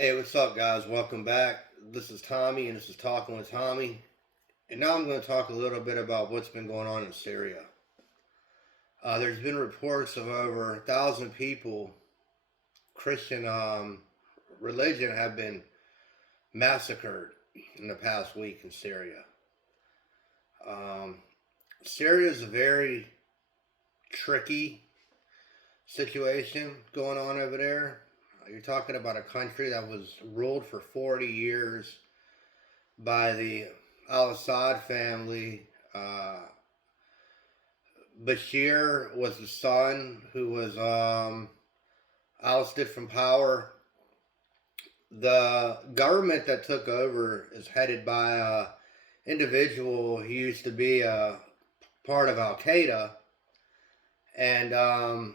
Hey, what's up, guys? Welcome back. This is Tommy, and this is Talking with Tommy. And now I'm going to talk a little bit about what's been going on in Syria. There's been reports of over 1,000 people, Christian religion, have been massacred in the past week in Syria. Um, Syria is a very tricky situation going on over there. You're talking about a country that was ruled for 40 years by the Al Assad family. Bashir was the son who was ousted from power. The government that took over is headed by a individual who used to be a part of Al Qaeda, and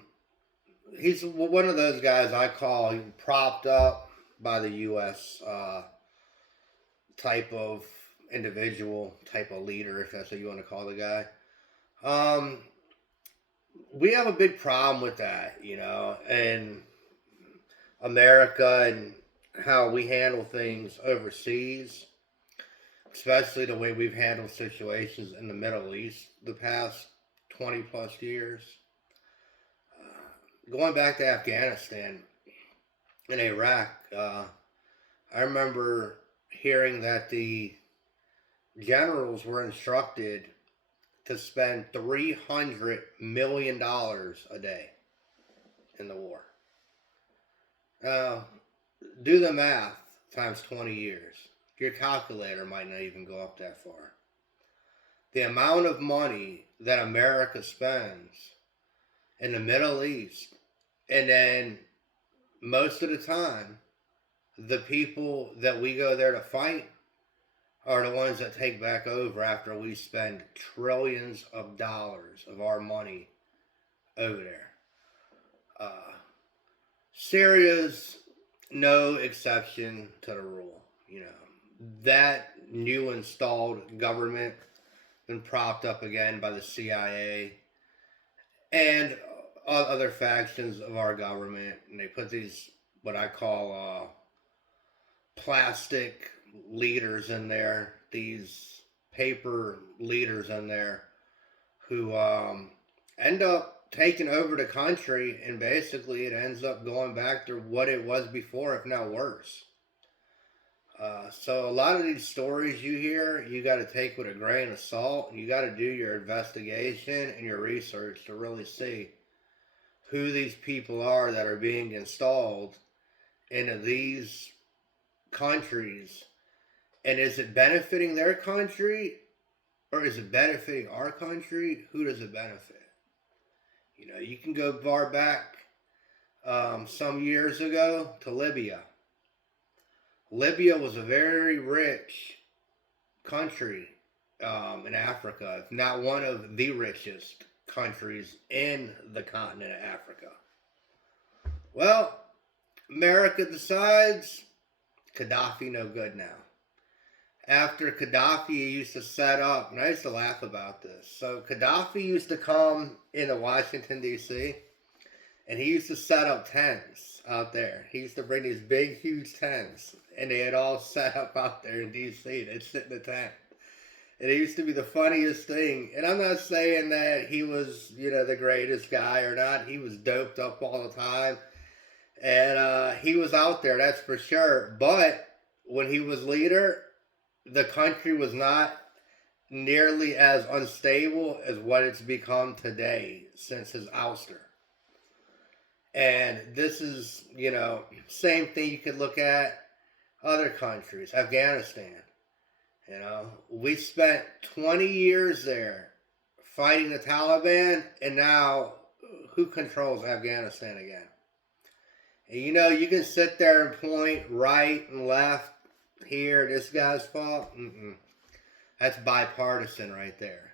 he's one of those guys I call propped up by the U.S. Type of individual, type of leader, if that's what you want to call the guy. Um, we have a big problem with that, in America and how we handle things overseas, especially the way we've handled situations in the Middle East the past 20 plus years. Going back to Afghanistan and Iraq, I remember hearing that the generals were instructed to spend $300 million a day in the war. Now, do the math times 20 years. Your calculator might not even go up that far. The amount of money that America spends in the Middle East, and then most of the time, the people that we go there to fight are the ones that take back over after we spend trillions of dollars of our money over there. Syria's no exception to the rule. That new installed government been propped up again by the CIA and other factions of our government, and they put these what I call plastic leaders in there, these paper leaders in there who end up taking over the country, and basically it ends up going back to what it was before, if not worse. So a lot of these stories you hear, you got to take with a grain of salt, and you got to do your investigation and your research to really see who these people are that are being installed into these countries, and is it benefiting their country or is it benefiting our country? Who does it benefit? You can go far back some years ago to Libya. Libya was a very rich country in Africa, if not one of the richest countries in the continent of Africa. Well, America decides Gaddafi no good now. After Gaddafi used to set up, and I used to laugh about this. So Gaddafi used to come into Washington, D.C., and he used to set up tents out there. He used to bring these big, huge tents, and they had all set up out there in D.C. They'd sit in the tent. And it used to be the funniest thing. And I'm not saying that he was, the greatest guy or not. He was doped up all the time. And he was out there, that's for sure. But when he was leader, the country was not nearly as unstable as what it's become today since his ouster. And this is, same thing you could look at other countries. Afghanistan. We spent 20 years there fighting the Taliban, and now who controls Afghanistan again? And you can sit there and point right and left here, this guy's fault. That's bipartisan right there.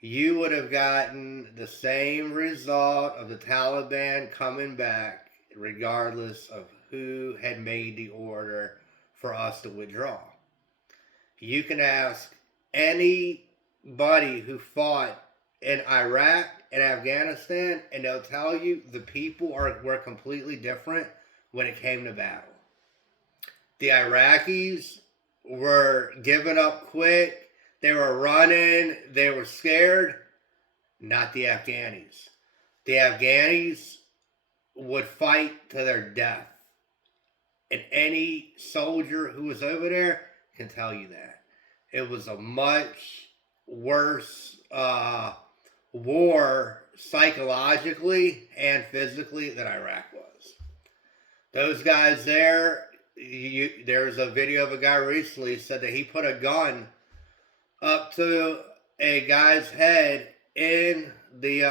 You would have gotten the same result of the Taliban coming back regardless of who had made the order for us to withdraw. You can ask anybody who fought in Iraq and Afghanistan, and they'll tell you the people were completely different when it came to battle. The Iraqis were giving up quick. They were running. They were scared. Not the Afghanis. The Afghanis would fight to their death. And any soldier who was over there can tell you that. It was a much worse war psychologically and physically than Iraq was. Those guys there, there's a video of a guy recently said that he put a gun up to a guy's head in the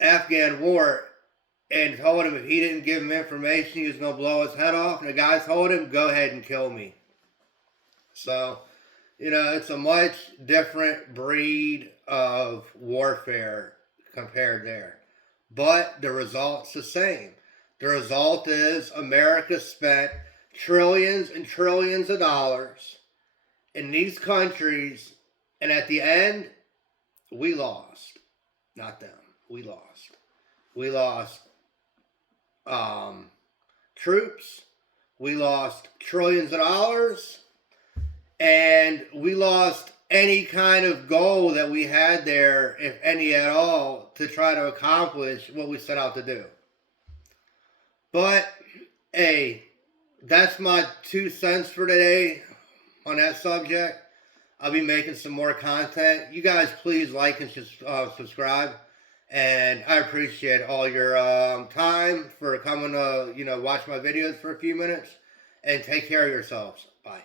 Afghan war and told him if he didn't give him information, he was going to blow his head off. And the guy told him, go ahead and kill me. So, it's a much different breed of warfare compared there. But the result's the same. The result is America spent trillions and trillions of dollars in these countries, and at the end, we lost. Not them. We lost. We lost troops. We lost trillions of dollars. And we lost any kind of goal that we had there, if any at all, to try to accomplish what we set out to do. But, hey, that's my 2 cents for today on that subject. I'll be making some more content. You guys please like and subscribe. And I appreciate all your time for coming to, watch my videos for a few minutes. And take care of yourselves. Bye.